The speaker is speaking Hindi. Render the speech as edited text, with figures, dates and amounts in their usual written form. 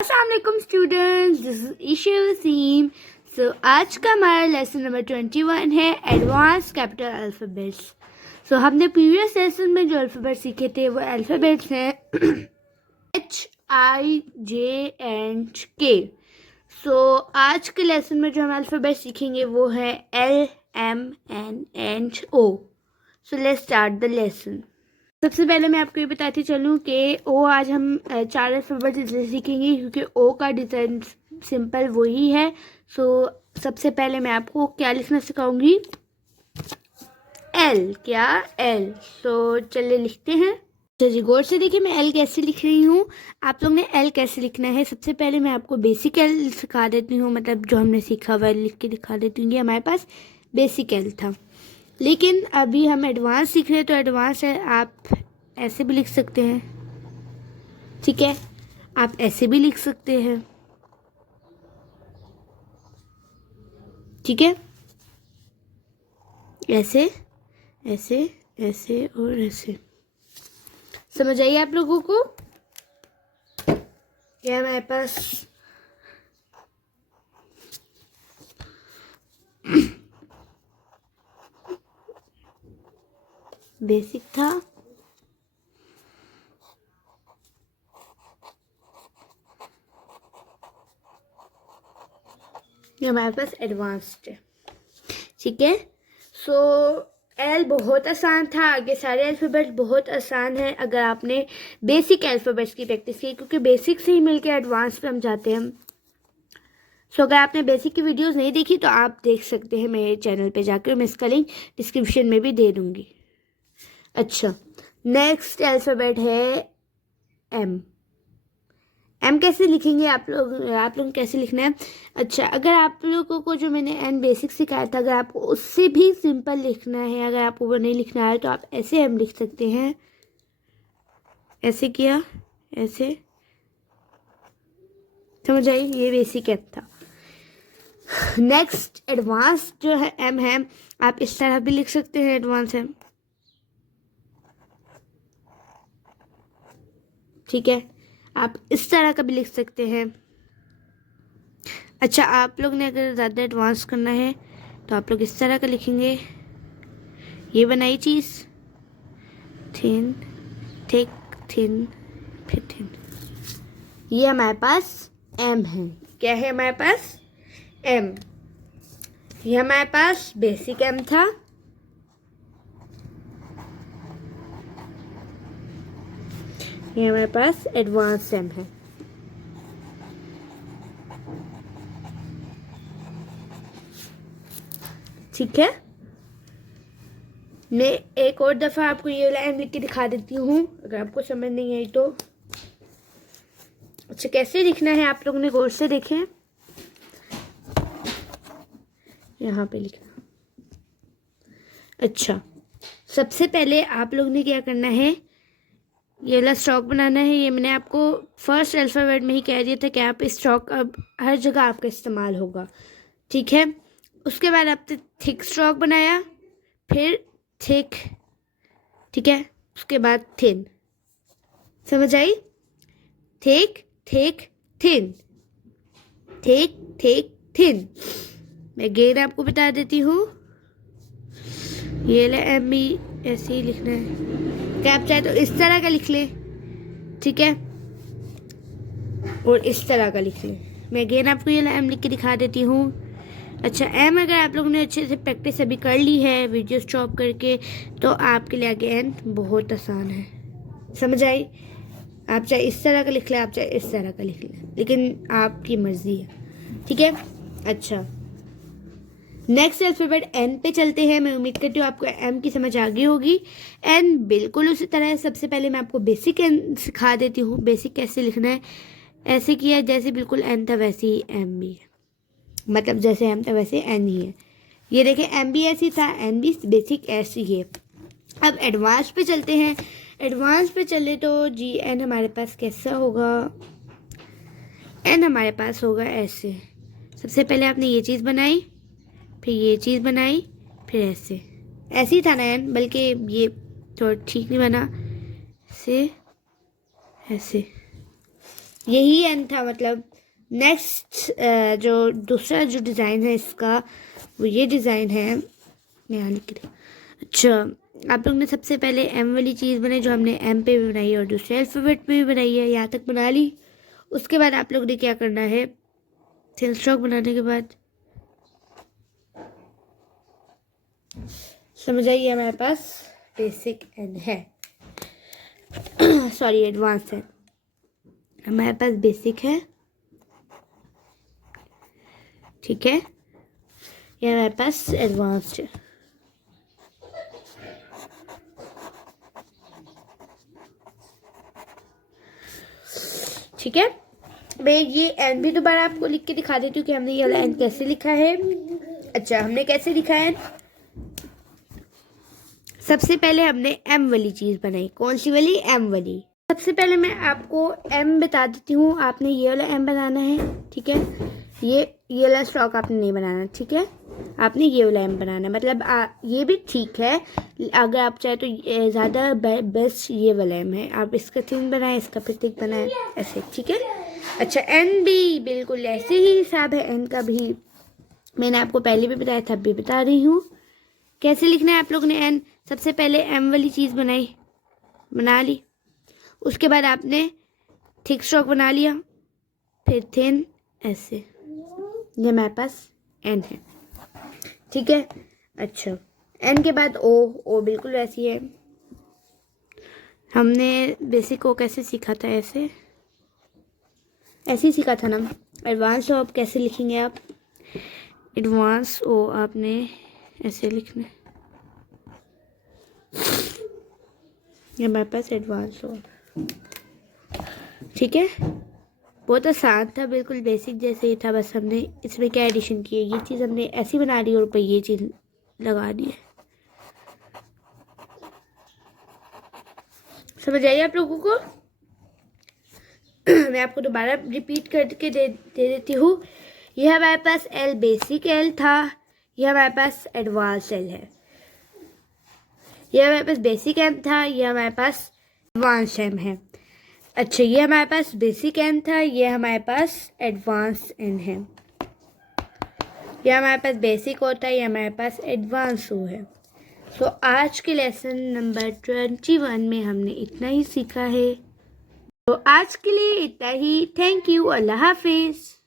अस्सलाम students, this is Isha Waseem. आज का हमारा लेसन नंबर 21 है एडवांस कैपिटल अल्फ़ाबेट्स। हमने प्रीवियस लेसन में जो अल्फ़ाबेट्स सीखे थे वो अल्फ़ाबेट्स हैं HIJNK। आज के लेसन में जो हम अल्फ़ाबेट्स सीखेंगे वो है LMNO। Let's start the lesson. सबसे पहले मैं आपको ये बताती चलूँ कि ओ आज हम 4 अल्फ़ाबेट सीखेंगे क्योंकि ओ का डिज़ाइन सिंपल वही है। सबसे पहले मैं आपको क्या लिखना सिखाऊंगी, एल। क्या? एल। चलिए लिखते हैं। अच्छा जी, गौर से देखिए मैं एल कैसे लिख रही हूँ। आप लोग ने एल कैसे लिखना है, सबसे पहले मैं आपको बेसिक एल सिखा देती हूँ, मतलब जो हमने सीखा हुआ लिख के दिखा देती हूँ। ये हमारे पास बेसिक एल था, लेकिन अभी हम एडवांस सीख रहे हैं, तो एडवांस है आप ऐसे भी लिख सकते हैं। ठीक है, आप ऐसे भी लिख सकते हैं। ठीक है, ऐसे ऐसे ऐसे और ऐसे। समझ आइए आप लोगों को? क्या हमारे पास बेसिक था, ये हमारे पास एडवांस्ड है। ठीक है, एल बहुत आसान था, आगे सारे अल्फ़ाबेट बहुत आसान है अगर आपने बेसिक अल्फ़ाबेट्स की प्रैक्टिस की, क्योंकि बेसिक से ही मिलकर एडवांस पे हम जाते हैं। अगर आपने बेसिक की वीडियोस नहीं देखी तो आप देख सकते हैं मेरे चैनल पे जाकर, मैं इसका लिंक डिस्क्रिप्शन में भी दे दूँगी। अच्छा, नेक्स्ट अल्फ़ाबेट है एम। एम कैसे लिखेंगे आप लोग कैसे लिखना है? अच्छा, अगर आप लोगों को जो मैंने एन बेसिक सिखाया था, अगर आपको उससे भी सिंपल लिखना है, अगर आपको वो नहीं लिखना है तो आप ऐसे एम लिख सकते हैं। ऐसे किया, ऐसे। समझ आई? ये बेसिक एम था। नेक्स्ट एडवांस जो है एम है, आप इस तरह भी लिख सकते हैं एडवांस एम। ठीक है, आप इस तरह का भी लिख सकते हैं। अच्छा, आप लोग ने अगर ज़्यादा एडवांस करना है तो आप लोग इस तरह का लिखेंगे। ये बनाई चीज़, थिन, थिक, थिन, फिर थिन। ये हमारे पास एम है। क्या है हमारे पास? एम। ये हमारे पास बेसिक एम था। ये हमारे पास एडवांस एम है। ठीक है, मैं एक और दफ़ा आपको ये वाला एम लिख के दिखा देती हूँ अगर आपको समझ नहीं आई तो। अच्छा, कैसे लिखना है आप लोगों ने गौर से देखें, यहाँ पे लिखना। अच्छा, सबसे पहले आप लोग ने क्या करना है, ये वाला स्ट्रोक बनाना है। ये मैंने आपको फर्स्ट अल्फ़ाबेट में ही कह दिया था कि आप इस स्ट्रोक अब हर जगह आपका इस्तेमाल होगा। ठीक है, उसके बाद आपने थिक स्ट्रोक बनाया, फिर थिक। ठीक है, उसके बाद थिन। समझ आई? Thick, thick, thin, thick, thick, thin. मैं अगेन आपको बता देती हूँ, ये ले एम भी ऐसे ही लिखना है। क्या आप चाहे तो इस तरह का लिख लें, ठीक है, और इस तरह का लिख लें। मैं अगेन आपको ये एम लिख के दिखा देती हूँ। अच्छा, एम अगर आप लोगों ने अच्छे से प्रैक्टिस अभी कर ली है वीडियो स्टॉप करके, तो आपके लिए आगे एन बहुत आसान है। समझ आई? आप चाहे इस तरह का लिख लें, आप चाहे इस तरह का लिख लें, लेकिन आपकी मर्ज़ी है। ठीक है, अच्छा, नेक्स्ट अल्फ़ाबेट एन पे चलते हैं। मैं उम्मीद करती हूँ आपको एम की समझ आ गई होगी। एन बिल्कुल उसी तरह है। सबसे पहले मैं आपको बेसिक एन सिखा देती हूँ, बेसिक कैसे लिखना है। ऐसे किया जैसे बिल्कुल एन था वैसे ही एम भी है, मतलब जैसे एम था वैसे एन ही है। ये देखें, एम भी ऐसी था, एन भी बेसिक ऐसी है। अब एडवांस पे चलते हैं। एडवांस पे चले तो जी एन हमारे पास कैसा होगा? एन हमारे पास होगा ऐसे। सबसे पहले आपने ये चीज़ बनाई, फिर ये चीज़ बनाई, फिर ऐसे। ऐसे ही था ना एन, बल्कि ये थोड़ा ठीक नहीं बना, से ऐसे। यही एन था, मतलब नेक्स्ट जो दूसरा जो डिज़ाइन है इसका वो ये डिज़ाइन है, मैं यहाँ लिख रही। अच्छा, आप लोग ने सबसे पहले एम वाली चीज़ बनाई जो हमने एम पे भी बनाई है और दूसरे अल्फ़ाबेट पे भी बनाई है, यहाँ तक बना ली। उसके बाद आप लोग ने क्या करना है, थिन स्ट्रोक बनाने के बाद समझ आइए हमारे पास बेसिक एन है सॉरी एडवांस है, हमारे पास बेसिक है, ठीक है, ये हमारे पास एडवांस्ड है। ठीक है, मैं ये एन भी दोबारा आपको लिख के दिखा देती हूँ कि हमने ये वाला एन कैसे लिखा है। अच्छा, हमने कैसे लिखा है, सबसे पहले हमने एम वाली चीज़ बनाई। कौन सी वाली, एम वाली। सबसे पहले मैं आपको एम बता देती हूँ, आपने ये वाला एम बनाना है, ठीक है, ये वाला स्ट्रोक आपने नहीं बनाना, ठीक है, आपने ये वाला एम बनाना है। मतलब ये भी ठीक है, अगर आप चाहे तो ज़्यादा बेस्ट ये वाला एम है, आप इसका थिन बनाएं, इसका फिर थिक बनाएं, ऐसे, ठीक है। अच्छा, एन भी बिल्कुल ऐसे ही हिसाब है, एन का भी मैंने आपको पहले भी बताया था, अब भी बता रही हूँ कैसे लिखना है आप लोगों ने एन। सबसे पहले एम वाली चीज़ बना ली, उसके बाद आपने थिक स्ट्रोक बना लिया, फिर थिन, ऐसे, ये हमारे पास एन है, ठीक है। अच्छा, एन के बाद ओ बिल्कुल ऐसी है, हमने बेसिक ओ कैसे सीखा था, ऐसे ही सीखा था ना। एडवांस ओ आप कैसे लिखेंगे, आप एडवांस ओ आपने ऐसे लिखना है, ये हमारे पास एडवांस हो, ठीक है। बहुत आसान था, बिल्कुल बेसिक जैसे ही था, बस हमने इसमें क्या एडिशन की है, ये चीज़ हमने ऐसी बना दी और ऊपर ये चीज़ लगा दी है। समझ आइए आप लोगों को मैं आपको दोबारा रिपीट करके दे देती हूँ। यह हमारे पास एल बेसिक एल था, यह हमारे पास एडवांस एल है, यह हमारे पास बेसिक एम था, यह हमारे पास एडवांस एम है। अच्छा, ये हमारे पास बेसिक एन था, ये हमारे पास एडवांस एन है, यह हमारे पास बेसिक होता है, ये हमारे पास एडवांस ओ है। सो आज के लेसन नंबर 21 में हमने इतना ही सीखा है, तो आज के लिए इतना ही। थैंक यू, अल्लाह हाफिज़।